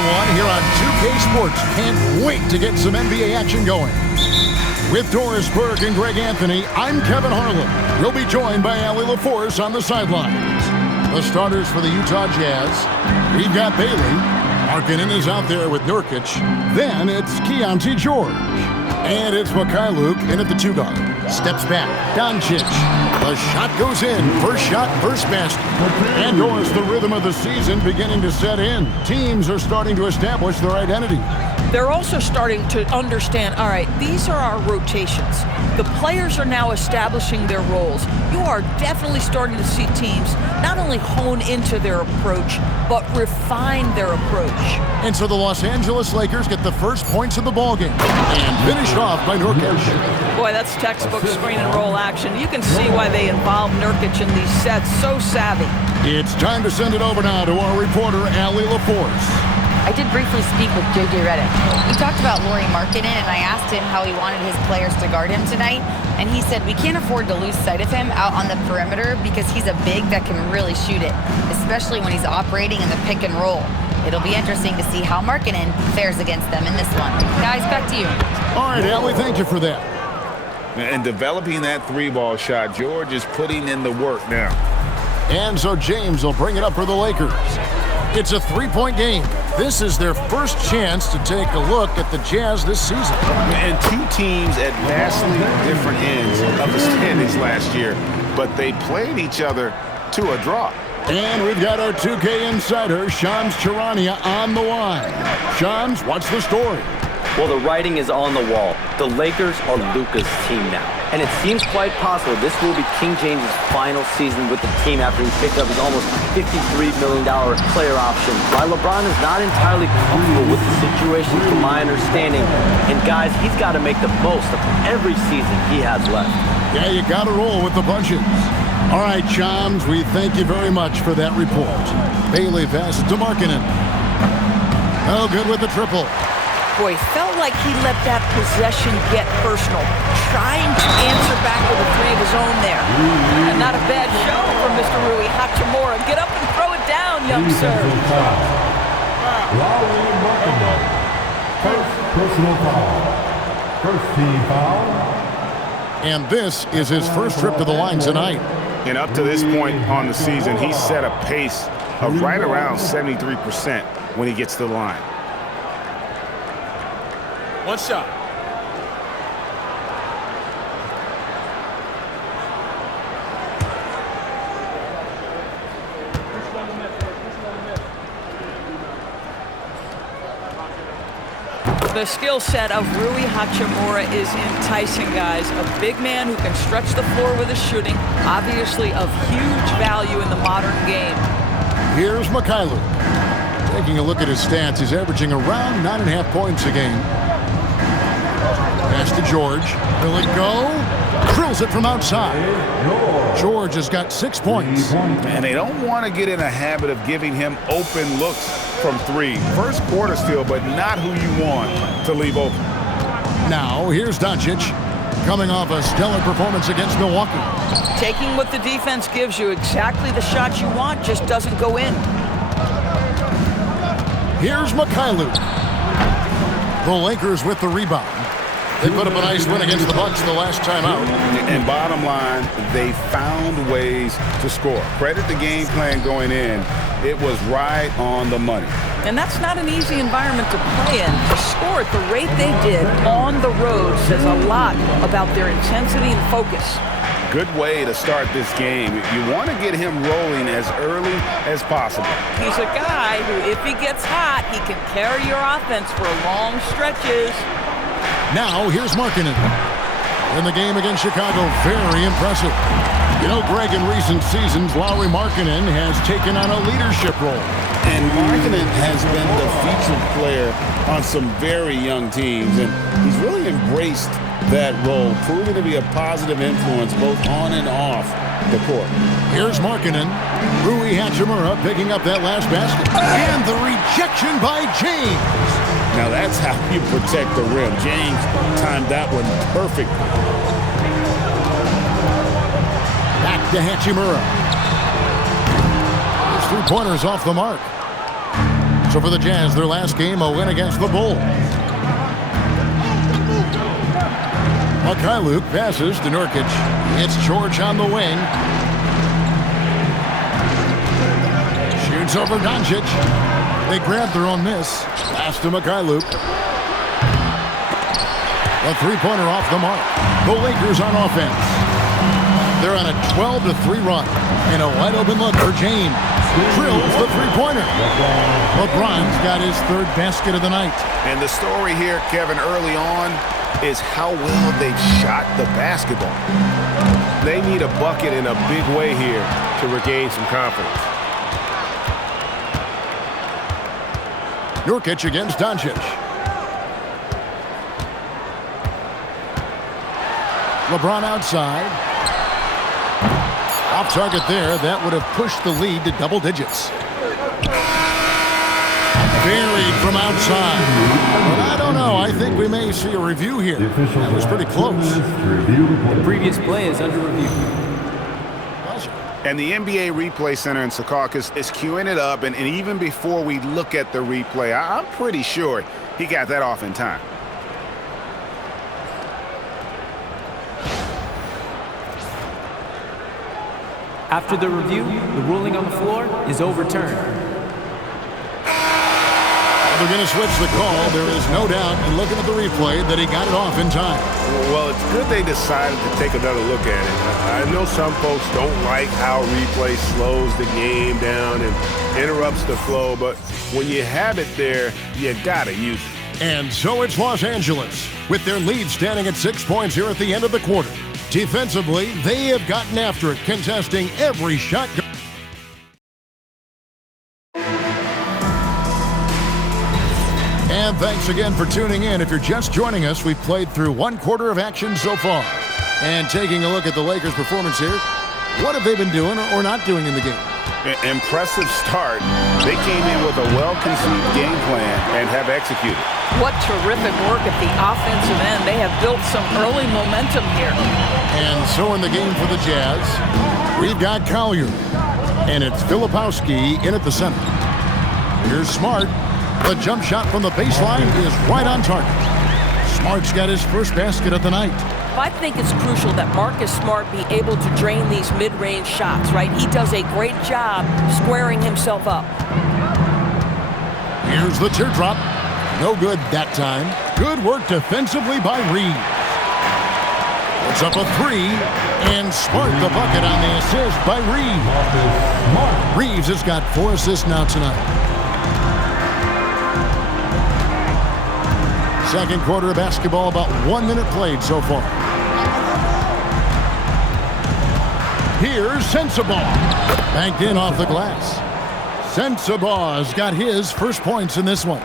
everyone, here on 2K Sports. Can't wait to get some NBA action going. With Doris Burke and Greg Anthony, I'm Kevin Harlan. We'll be joined by Allie LaForce on the sidelines. The starters for the Utah Jazz, we've got Bailey. Markkanen is out there with Nurkic. Then it's Keontae George. And it's Mikhailuk in at the 2 guard. Steps back. Doncic. The shot goes in. First shot, first basket. And Doris, the rhythm of the season beginning to set in. Teams are starting to establish their identity. They're also starting to understand, all right, these are our rotations. The players are now establishing their roles. You are definitely starting to see teams not only hone into their approach, but refine their approach. And so the Los Angeles Lakers get the first points of the ballgame. And finished off by Nurkic. Boy, that's textbook screen and roll action. You can see why they involve Nurkic in these sets. So savvy. It's time to send it over now to our reporter, Allie LaForce. I did briefly speak with J.J. Redick. We talked about Lauri Markkanen, and I asked him how he wanted his players to guard him tonight, and he said we can't afford to lose sight of him out on the perimeter because he's a big that can really shoot it, especially when he's operating in the pick and roll. It'll be interesting to see how Markkanen fares against them in this one. Guys, back to you. All right, Allie, thank you for that. And developing that 3-ball shot, George is putting in the work now. And so James will bring it up for the Lakers. It's a 3-point game. This is their first chance to take a look at the Jazz this season. And two teams at vastly different ends of the standings last year, but they played each other to a draw. And we've got our 2K insider, Shams Charania, on the line. Shams, what's the story? Well, the writing is on the wall. The Lakers are Luka's team now. And it seems quite possible this will be King James' final season with the team after he picked up his almost $53 million player option. While LeBron is not entirely comfortable with the situation, from my understanding. And guys, he's got to make the most of every season he has left. Yeah, you got to roll with the punches. All right, Shams, we thank you very much for that report. Bailey passes to Markkanen. Oh, good with the triple. Boy, felt like he let that possession get personal, trying to answer back with a 3 of his own there. And not a bad show from Mr. Rui Hachimura. Get up and throw it down, young sir. First personal foul. First team foul. And this is his first trip to the line tonight. And up to this point on the season, he's set a pace of right around 73% when he gets to the line. One shot. The skill set of Rui Hachimura is enticing, guys. A big man who can stretch the floor with his shooting, obviously of huge value in the modern game. Here's Mikhailuk. Taking a look at his stats, he's averaging around 9.5 points a game. Pass to George. Will it go? Drills it from outside. George has got 6 points. And they don't want to get in a habit of giving him open looks from 3. First quarter still, but not who you want to leave open. Now, here's Doncic, coming off a stellar performance against Milwaukee. Taking what the defense gives you, exactly the shot you want, just doesn't go in. Here's Mikhailuk. The Lakers with the rebound. They put up a nice win against the Bucks the last time out. And bottom line, they found ways to score. Credit the game plan going in. It was right on the money. And that's not an easy environment to play in. To score at the rate they did on the road says a lot about their intensity and focus. Good way to start this game. You want to get him rolling as early as possible. He's a guy who, if he gets hot, he can carry your offense for long stretches. Now, here's Markkanen. In the game against Chicago, very impressive. You know, Greg, in recent seasons, Lauri Markkanen has taken on a leadership role. And Markkanen has been the featured player on some very young teams, and he's really embraced that role, proving to be a positive influence both on and off the court. Here's Markkanen. Rui Hachimura picking up that last basket. And the rejection by James. Now that's how you protect the rim. James timed that one perfect. Back to Hachimura. His 3-pointers off the mark. So for the Jazz, their last game, a win against the Bulls. Luke passes to Nurkic. It's George on the wing. Shoots over Doncic. They grab their own miss. Pass to Luke. A three-pointer off the mark. The Lakers on offense. They're on a 12-3 run. And a wide-open look for James. Drills the three-pointer. LeBron's got his third basket of the night. And the story here, Kevin, early on is how well they've shot the basketball. They need a bucket in a big way here to regain some confidence. Nurkic against Doncic. LeBron outside. Off target there. That would have pushed the lead to double digits. Buried from outside. But I don't know. I think we may see a review here. That was pretty close. The previous play is under review. And the NBA Replay Center in Secaucus is queuing it up. And even before we look at the replay, I'm pretty sure he got that off in time. After the review, the ruling on the floor is overturned. They're going to switch the call. There is no doubt in looking at the replay that he got it off in time. Well, it's good they decided to take another look at it. I know some folks don't like how replay slows the game down and interrupts the flow, but when you have it there, you got to use it. And so it's Los Angeles, with their lead standing at 6 points here at the end of the quarter. Defensively, they have gotten after it, contesting every shot. And thanks again for tuning in. If you're just joining us, we've played through one quarter of action so far. And taking a look at the Lakers' performance here, what have they been doing or not doing in the game? Impressive start. They came in with a well-conceived game plan and have executed. What terrific work at the offensive end. They have built some early momentum here. And so in the game for the Jazz, we've got Collier. And it's Filipowski in at the center. Here's Smart. The jump shot from the baseline is right on target. Smart's got his first basket of the night. I think it's crucial that Marcus Smart be able to drain these mid-range shots, right? He does a great job squaring himself up. Here's the teardrop. No good that time. Good work defensively by Reeves. Puts up a three, and Smart the bucket on the assist by Reeves. Reeves has got 4 assists now tonight. Second quarter of basketball, about 1 minute played so far. Here's Sensabaugh. Banked in off the glass. Sensabaugh's got his first points in this one.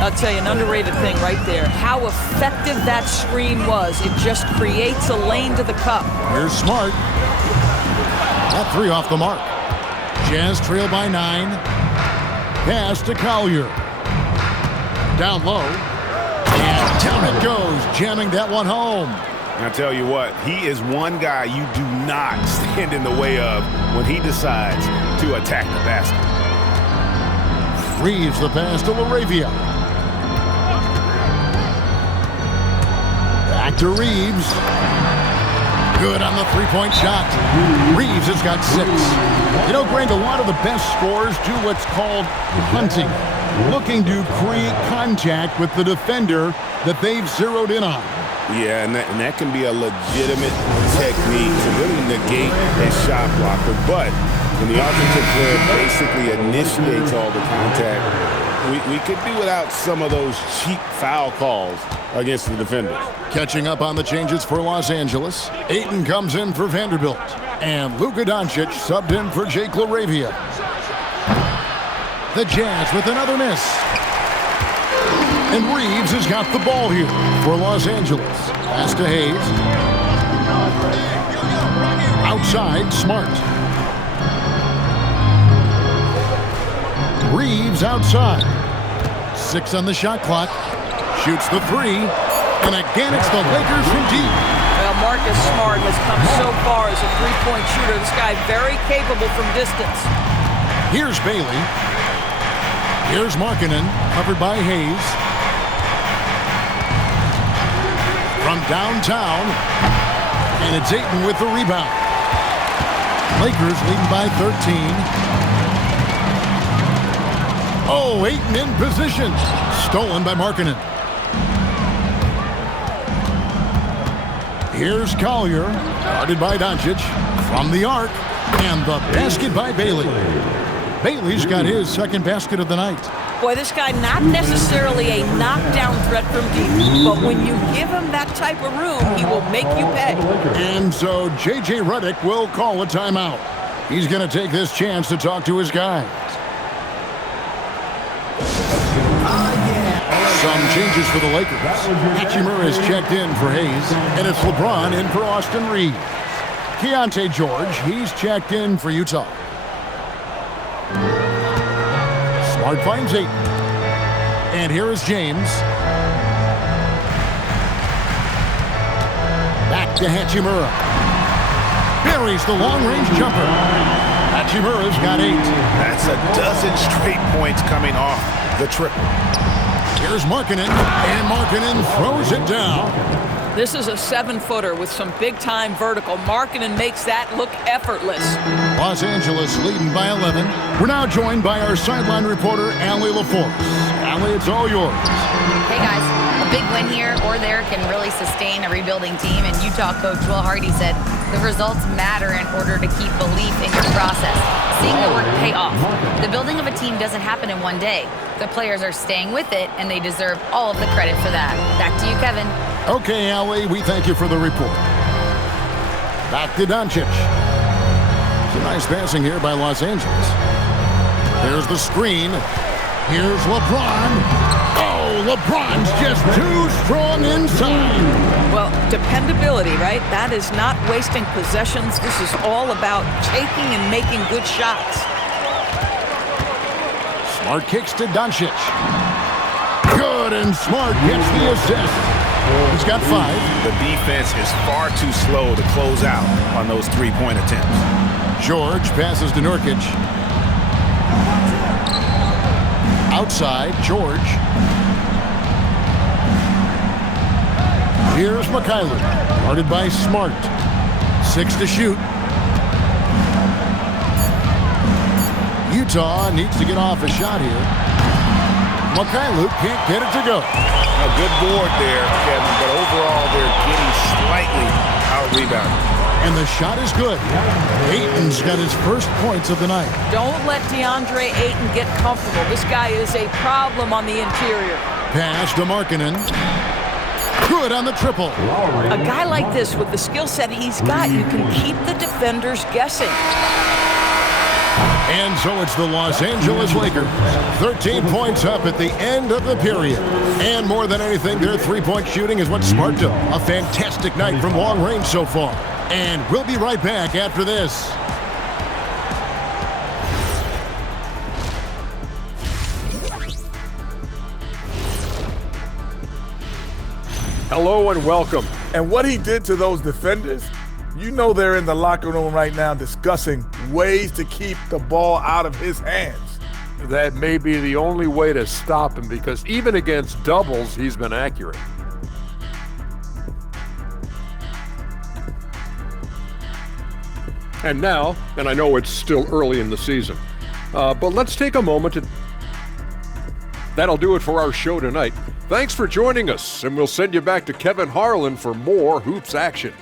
I'll tell you, an underrated thing right there. How effective that screen was. It just creates a lane to the cup. Here's Smart. That three off the mark. Jazz trail by 9. Pass to Collier. Down low. And down it goes, jamming that one home. I tell you what, he is one guy you do not stand in the way of when he decides to attack the basket. Reeves the pass to LaRavia. Back to Reeves. Good on the three-point shot. Reeves has got 6. You know, Greg, a lot of the best scorers do what's called hunting, looking to create contact with the defender that they've zeroed in on. Yeah, and that can be a legitimate technique to really negate a shot blocker. But when the offensive player basically initiates all the contact, we could do without some of those cheap foul calls against the defenders. Catching up on the changes for Los Angeles, Ayton comes in for Vanderbilt, and Luka Doncic subbed in for Jake LaRavia. The Jazz with another miss. And Reeves has got the ball here for Los Angeles. Pass to Hayes. Outside, Smart. Reeves outside. 6 on the shot clock. Shoots the 3. And again, it's the Lakers from deep. Well, Marcus Smart has come so far as a three-point shooter. This guy very capable from distance. Here's Bailey. Here's Markkanen, covered by Hayes. From downtown, and it's Ayton with the rebound. Lakers leading by 13. Oh, Ayton in position. Stolen by Markkanen. Here's Collier, guarded by Doncic. From the arc, and the basket by Bailey. Bailey's got his second basket of the night. Boy, this guy not necessarily a knockdown threat from deep, but when you give him that type of room, he will make you pay. And so J.J. Redick will call a timeout. He's going to take this chance to talk to his guys. Some changes for the Lakers. Hachimura is checked in for Hayes, and it's LeBron in for Austin Reeves. Keontae George, he's checked in for Utah. Smart finds Ayton. And here is James. Back to Hachimura. Buries the long-range jumper. Hachimura's got 8. That's a dozen straight points coming off the triple. Here's Markkanen, and Markkanen throws it down. This is a 7-footer with some big-time vertical. Markkanen makes that look effortless. Los Angeles leading by 11. We're now joined by our sideline reporter, Allie LaForce. Allie, it's all yours. Hey guys, a big win here or there can really sustain a rebuilding team, and Utah coach Will Hardy said the results matter in order to keep belief in your process. Seeing the work pay off. The building of a team doesn't happen in one day. The players are staying with it, and they deserve all of the credit for that. Back to you, Kevin. Okay, Allie, we thank you for the report. Back to Doncic. Some nice passing here by Los Angeles. There's the screen. Here's LeBron. Oh, LeBron's just too strong inside. Well, dependability, right? That is not wasting possessions. This is all about taking and making good shots. Smart kicks to Doncic. Good, and Smart gets the assist. He's got 5. The defense is far too slow to close out on those three-point attempts. George passes to Nurkic. Outside, George. Here's Mikhailuk, guarded by Smart. 6 to shoot. Utah needs to get off a shot here. Mikhailuk can't get it to go. A good board there, Kevin, but overall they're getting slightly out-rebounded. And the shot is good. Ayton's got his first points of the night. Don't let DeAndre Ayton get comfortable. This guy is a problem on the interior. Pass to Markkanen. Good on the triple. A guy like this with the skill set he's got, you can keep the defenders guessing. And so it's the Los Angeles Lakers. 13 points up at the end of the period. And more than anything, their three-point shooting is what sparked them. A fantastic night from long range so far. And we'll be right back after this. Hello and welcome. And what he did to those defenders, you know they're in the locker room right now discussing ways to keep the ball out of his hands. That may be the only way to stop him, because even against doubles, he's been accurate. And now, and I know it's still early in the season, but let's take a moment to... That'll do it for our show tonight. Thanks for joining us, and we'll send you back to Kevin Harlan for more hoops action.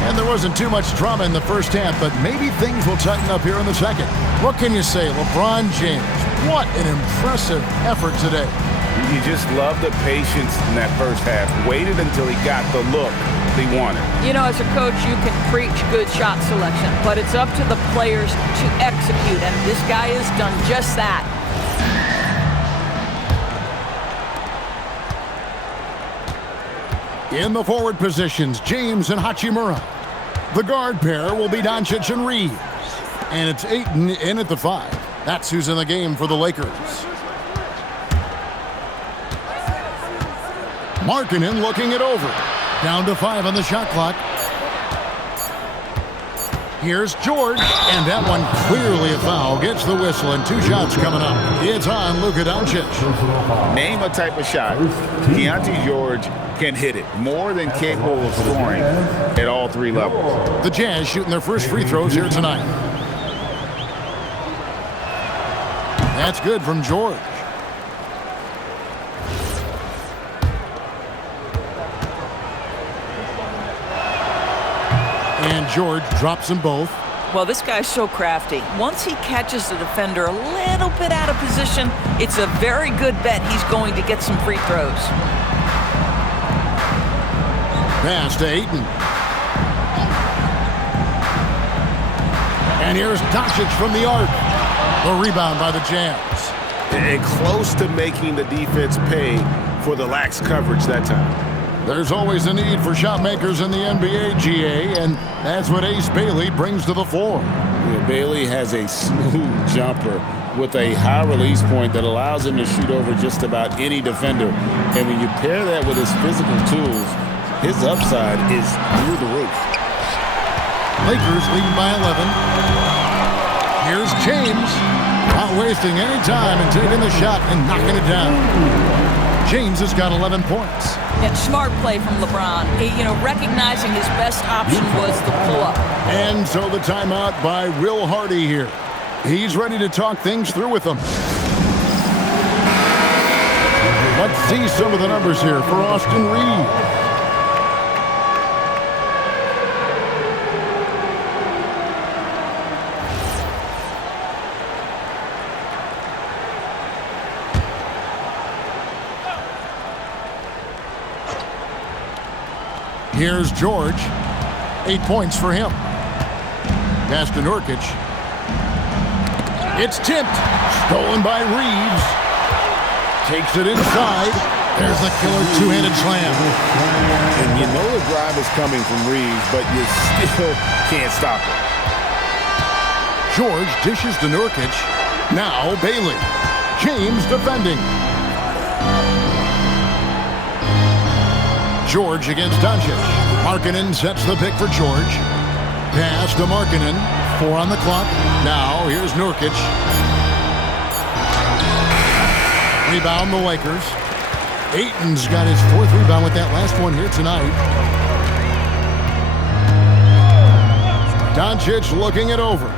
And there wasn't too much drama in the first half, but maybe things will tighten up here in the second. What can you say, LeBron James? What an impressive effort today. You just love the patience in that first half. Waited until he got the look he wanted. You know, as a coach, you can preach good shot selection, but it's up to the players to execute, and this guy has done just that. In the forward positions, James and Hachimura. The guard pair will be Doncic and Reeves. And it's Ayton in at the 5. That's who's in the game for the Lakers. Markkanen looking it over. Down to 5 on the shot clock. Here's George, and that one clearly a foul. Gets the whistle, and 2 shots coming up. It's on Luka Doncic. Name a type of shot. Keontae George can hit it. More than capable of scoring at all 3 levels. The Jazz shooting their first free throws here tonight. That's good from George. And George drops them both. Well, this guy's so crafty. Once he catches the defender a little bit out of position, it's a very good bet he's going to get some free throws. Pass to Ayton. And here's Doncic from the arc. The rebound by the Jazz. And close to making the defense pay for the lax coverage that time. There's always a need for shot makers in the NBA, GA, and that's what Ace Bailey brings to the floor. Yeah, Bailey has a smooth jumper with a high release point that allows him to shoot over just about any defender. And when you pair that with his physical tools, his upside is through the roof. Lakers leading by 11. Here's James, not wasting any time and taking the shot and knocking it down. James has got 11 points. Yeah, smart play from LeBron. Recognizing his best option was the pull-up. And so the timeout by Will Hardy here. He's ready to talk things through with them. Let's see some of the numbers here for Austin Reed. Here's George. 8 points for him. Pass to Nurkic. It's tipped. Stolen by Reeves. Takes it inside. There's the killer two-handed slam. And you know the drive is coming from Reeves, but you still can't stop it. George dishes to Nurkic. Now Bailey. James defending. George against Doncic. Markkanen sets the pick for George. Pass to Markkanen. 4 on the clock. Now here's Nurkic. Rebound the Lakers. Ayton's got his 4th rebound with that last one here tonight. Doncic looking it over.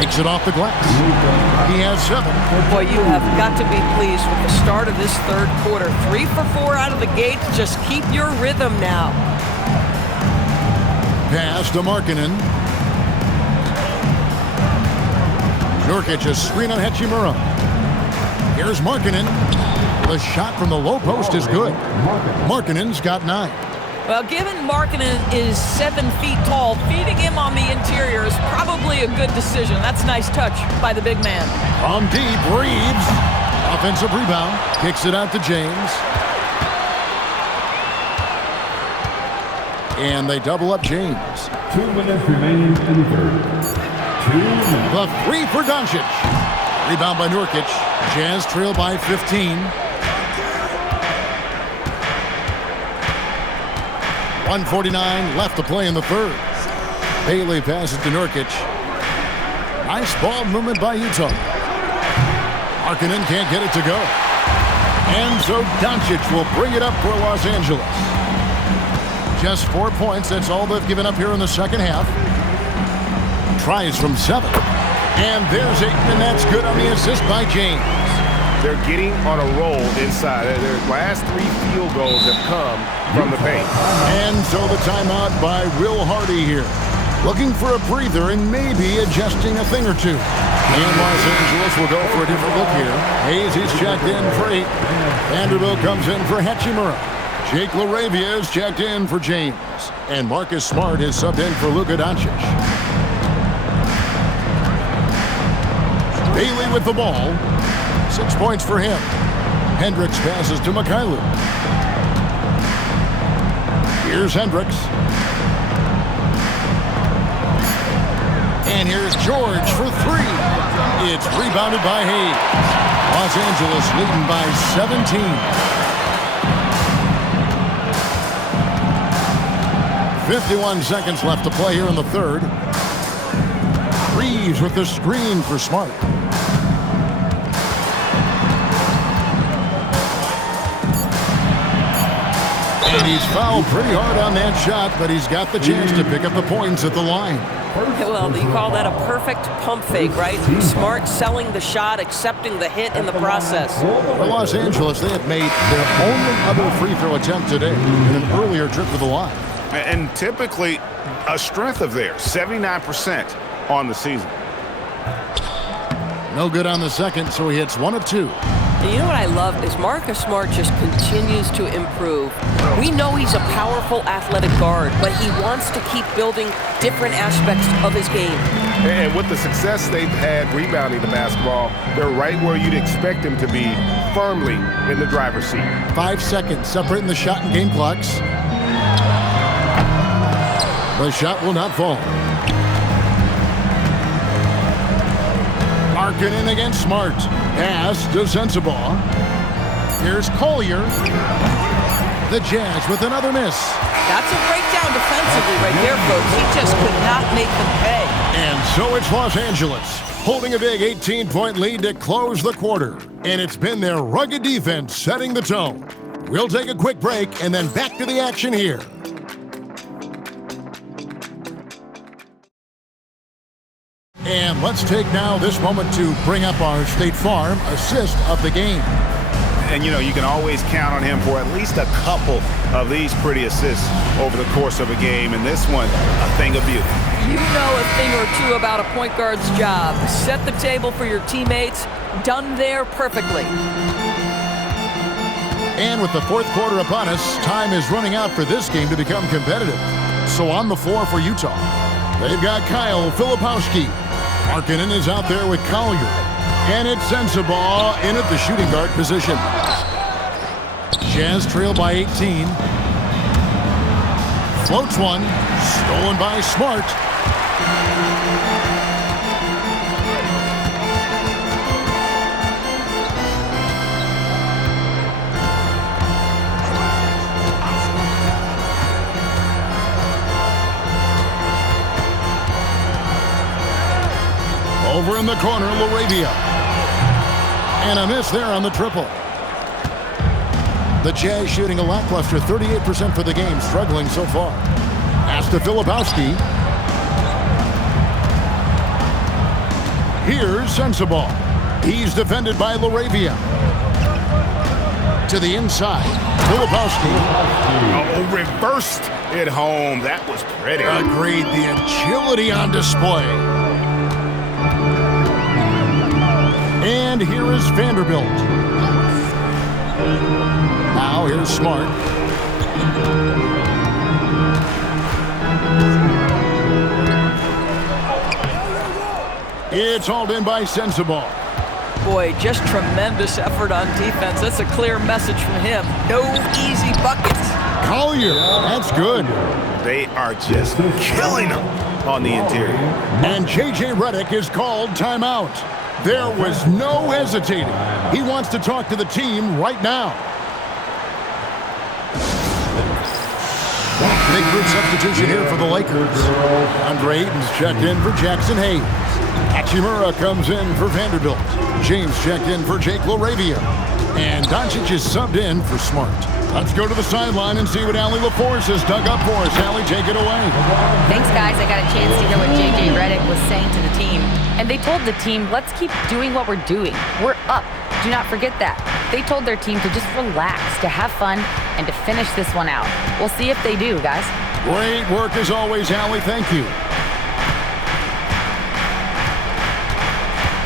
Takes it off the glass. He has 7. Boy, you have got to be pleased with the start of this third quarter. 3 for 4 out of the gate. Just keep your rhythm now. Pass to Markkanen. Nurkic a screen on Hachimura. Here's Markkanen. The shot from the low post is good. Markkanen's got 9. Well, given Markkanen is 7 feet tall, feeding him on the interior is probably a good decision. That's a nice touch by the big man. From deep, Reeves. Offensive rebound. Kicks it out to James. And they double up James. 2 minutes remaining in the third. 2 minutes. The 3 for Doncic. Rebound by Nurkic. Jazz trail by 15. 1:49 left to play in the third. Bailey passes to Nurkic. Nice ball movement by Utah. Markkanen can't get it to go. And so Doncic will bring it up for Los Angeles. Just 4 points. That's all they've given up here in the second half. Tries from 7. And there's 8, and that's good on the assist by James. They're getting on a roll inside. Their last 3 field goals have come from the paint. And so the timeout by Will Hardy here. Looking for a breather and maybe adjusting a thing or two. And Los Angeles will go for a different look here. Hayes is checked in for 8. Vanderbilt comes in for Hachimura. Jake LaRavia is checked in for James. And Marcus Smart is subbed in for Luka Doncic. Bailey with the ball. 6 points for him. Hendricks passes to Mikhailuk. Here's Hendricks. And here's George for three. It's rebounded by Hayes. Los Angeles leading by 17. 51 seconds left to play here in the third. Reeves with the screen for Smart. And he's fouled pretty hard on that shot, but he's got the chance to pick up the points at the line. Well, you call that a perfect pump fake, right? Smart selling the shot, accepting the hit in the process. For Los Angeles, they have made their only other free throw attempt today in an earlier trip to the line. And typically a strength of theirs, 79% on the season. No good on the second, so he hits 1 of 2. And you know what I love is Marcus Smart just continues to improve. We know he's a powerful athletic guard, but he wants to keep building different aspects of his game. And with the success they've had rebounding the basketball, they're right where you'd expect them to be, firmly in the driver's seat. 5 seconds separating the shot and game clocks. The shot will not fall. Markkanen against Smart. Pass to Sensabaugh. Here's Collier. The Jazz with another miss. That's a breakdown defensively right there, folks. He just could not make them pay. And so it's Los Angeles, holding a big 18-point lead to close the quarter. And it's been their rugged defense setting the tone. We'll take a quick break and then back to the action here. And let's take now this moment to bring up our State Farm assist of the game. And, you know, you can always count on him for at least a couple of these pretty assists over the course of a game. And this one, a thing of beauty. You know a thing or two about a point guard's job. Set the table for your teammates. Done there perfectly. And with the fourth quarter upon us, time is running out for this game to become competitive. So on the floor for Utah, they've got Kyle Filipowski. Markkanen is out there with Collier. And it's Sensabaugh in at the shooting guard position. Jazz trail by 18. Floats one. Stolen by Smart. Over in the corner, Laravia. And a miss there on the triple. The Jazz shooting a lackluster 38% for the game, struggling so far. Pass to Filipowski. Here's Sensabaugh. He's defended by Laravia. To the inside, Filipowski. Oh, reversed it home. That was pretty. Agreed. The agility on display. And here is Vanderbilt. Now here's Smart. It's hauled in by Sensabaugh. Boy, just tremendous effort on defense. That's a clear message from him. No easy buckets. Collier, that's good. They are just killing them on the interior. And J.J. Redick is called timeout. There was no hesitating. He wants to talk to the team right now. Big group substitution here for the Lakers. Andre Ayton's checked in for Jackson Hayes. Hachimura comes in for Vanderbilt. James checked in for Jake Laravia. And Doncic is subbed in for Smart. Let's go to the sideline and see what Allie LaForce has dug up for us. Allie, take it away. Thanks, guys. I got a chance to hear what J.J. Redick was saying to the team. And they told the team, let's keep doing what we're doing. We're up. Do not forget that. They told their team to just relax, to have fun, and to finish this one out. We'll see if they do, guys. Great work as always, Allie. Thank you.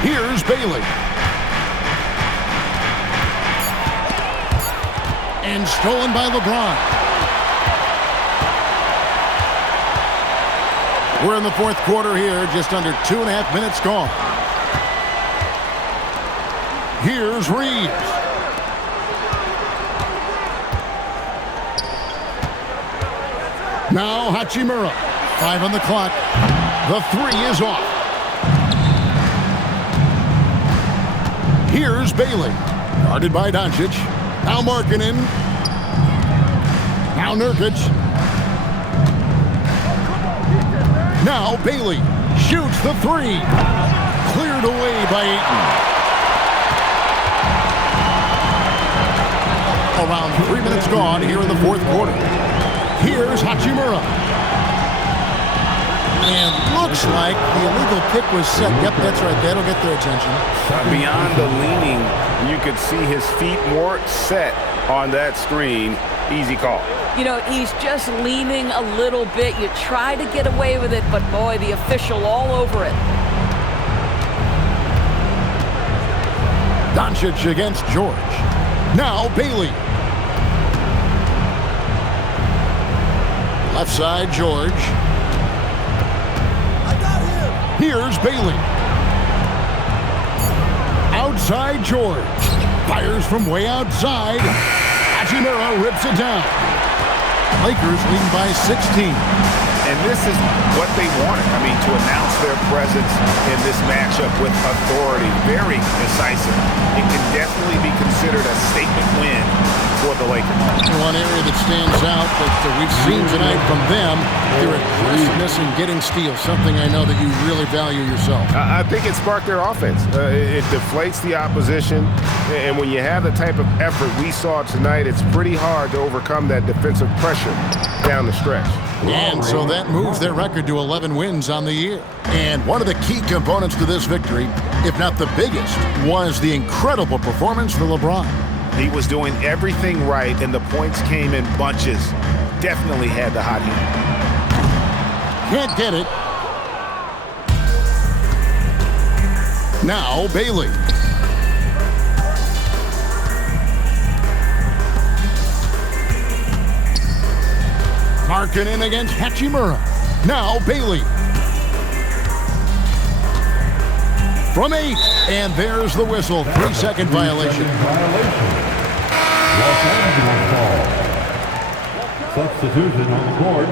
Here's Bailey. And stolen by LeBron. We're in the fourth quarter here, just under 2.5 minutes gone. Here's Reeves. Now Hachimura. 5 on the clock. The three is off. Here's Bailey. Guarded by Doncic. Now Markkanen. Now Nurkic. Now Bailey shoots the three. Cleared away by Ayton. Around 3 minutes gone here in the fourth quarter. Here's Hachimura. And looks like the illegal kick was set. Yep, that's right. That'll get their attention. Beyond the leaning, you could see his feet weren't set on that screen. Easy call. You know, he's just leaning a little bit. You try to get away with it, but boy, the official all over it. Doncic against George. Now Bailey. Left side, George. I got him. Here's Bailey. Outside, George. Fires from way outside. Hachimura rips it down. Lakers lead by 16. And this is what they wanted. I mean, to announce their presence in this matchup with authority. Very decisive. It can definitely be considered a statement win for the Lakers. One area that stands out that we've seen tonight from them, their aggressiveness in getting steals, something I know that you really value yourself. I think it sparked their offense. It deflates the opposition, and when you have the type of effort we saw tonight, it's pretty hard to overcome that defensive pressure down the stretch. And so that moves their record to 11 wins on the year. And one of the key components to this victory, if not the biggest, was the incredible performance for LeBron. He was doing everything right, and the points came in bunches. Definitely had the hot hand. Can't get it. Now Bailey. Markkanen against Hachimura. Now Bailey. From 8, and there's the whistle. 3-second violation. Los Angeles ball. Substitution on the court.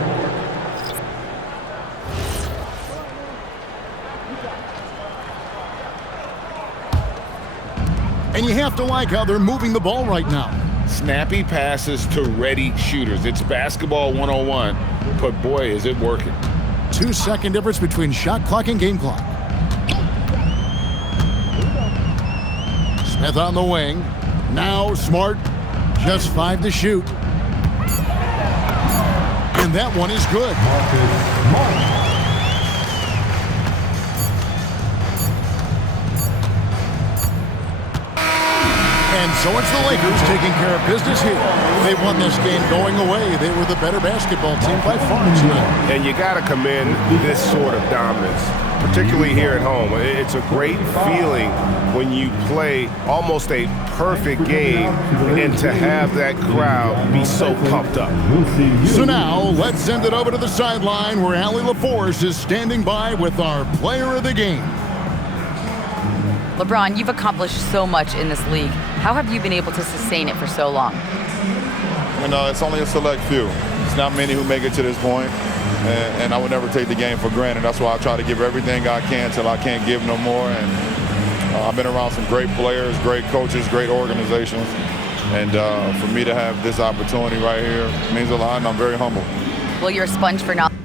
And you have to like how they're moving the ball right now. Snappy passes to ready shooters. It's basketball 101, but boy, is it working. 2-second difference between shot clock and game clock. Smith on the wing. Now Smart. Just 5 to shoot. And that one is good. And so it's the Lakers taking care of business here. They won this game going away. They were the better basketball team by far tonight. And you got to commend this sort of dominance, particularly here at home. It's a great feeling when you play almost a perfect game and to have that crowd be so pumped up. So now let's send it over to the sideline where Allie LaForce is standing by with our player of the game. LeBron, you've accomplished so much in this league. How have you been able to sustain it for so long? You know, it's only a select few. It's not many who make it to this point, and I would never take the game for granted. That's why I try to give everything I can till I can't give no more. And I've been around some great players, great coaches, great organizations, and for me to have this opportunity right here means a lot, and I'm very humble. Well, you're a sponge for knowledge.